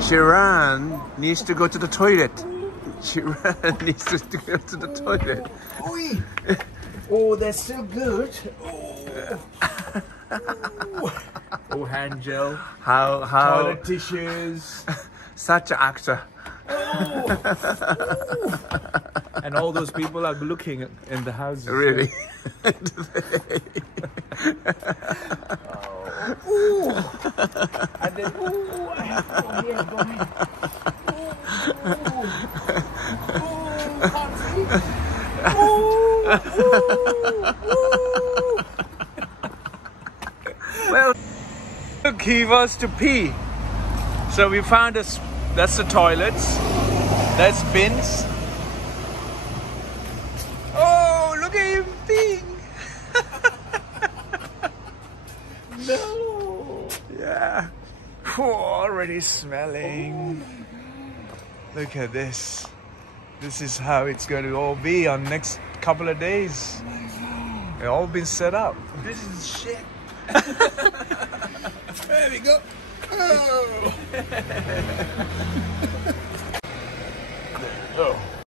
Sharon needs to go to the toilet. Sharon needs to go to the toilet. Oh, they're still good. Oh, hand gel. How Toilet tissues. such an actor. And all those people are looking in the houses. Really? And then, I have to go here, go here. Can't see. Well, he was to pee. So we found that's the toilets. That's bins. Oh, look at him peeing. No. Yeah. Oh, already smelling. Look at this. This is how it's going to all be on next couple of days. They've all been set up. This is shit. There we go. Oh. Oh.